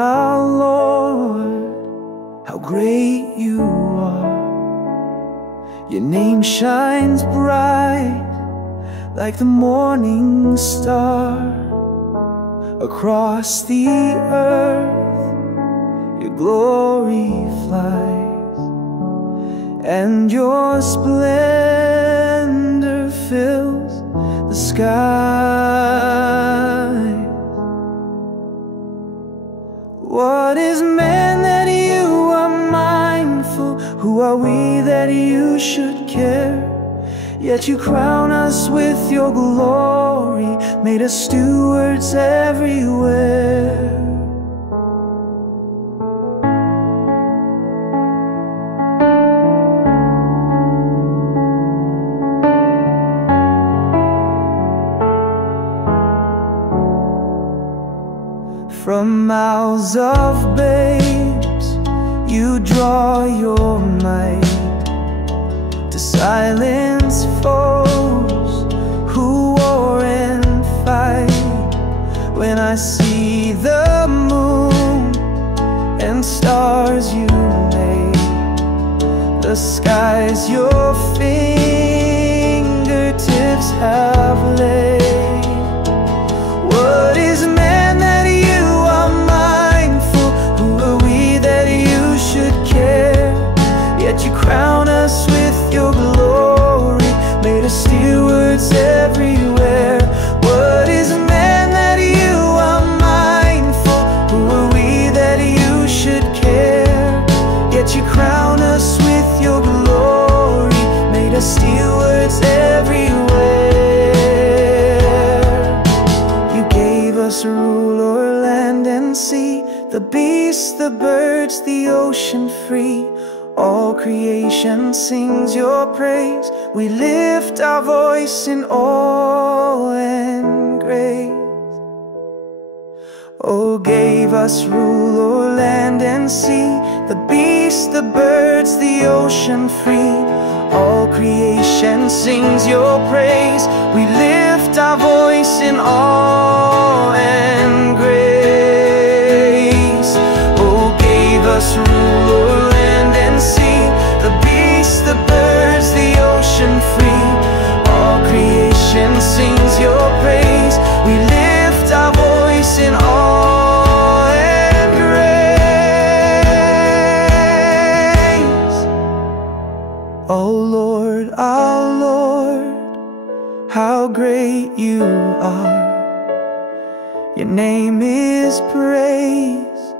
our Lord, how great you are. Your name shines bright like the morning star. Across the earth your glory flies, and your splendor fills the sky. What is man that you are mindful? Who are we that you should care? Yet you crown us with your glory, made us stewards everywhere. From mouths of babes you draw your might to silence foes who war and fight. When I see the moon and stars you made, the skies your fingertips have laid. What is man that you are mindful? Who are we that you should care? Yet you crown us with your glory, made us stewards everywhere. What is man that you are mindful? Who are we that you should care? Yet you crown us with your glory, made us stewards everywhere. You gave us rule o'er land and sea, the beasts, the birds, the ocean free. All creation sings your praise. We lift our voice in awe and grace. Oh, gave us rule o'er land and sea, the beasts, the birds, the ocean free. All creation sings your praise. We lift our voice in awe and grace. Oh, gave us rule o'er land and sea, the beasts, the birds, the ocean free. All creation sings your praise. We lift our voice in awe and grace. Oh Lord, our Lord, how great you are. Your name is praised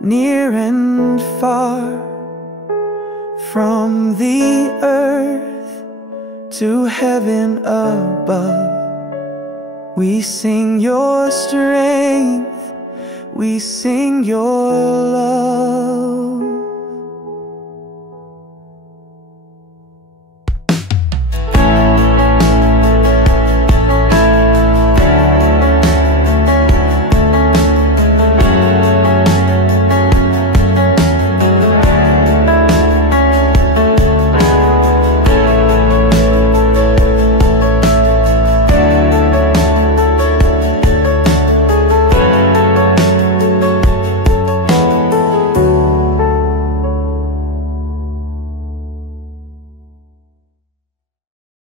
near and far. From the earth to heaven above, we sing your strength, we sing your love.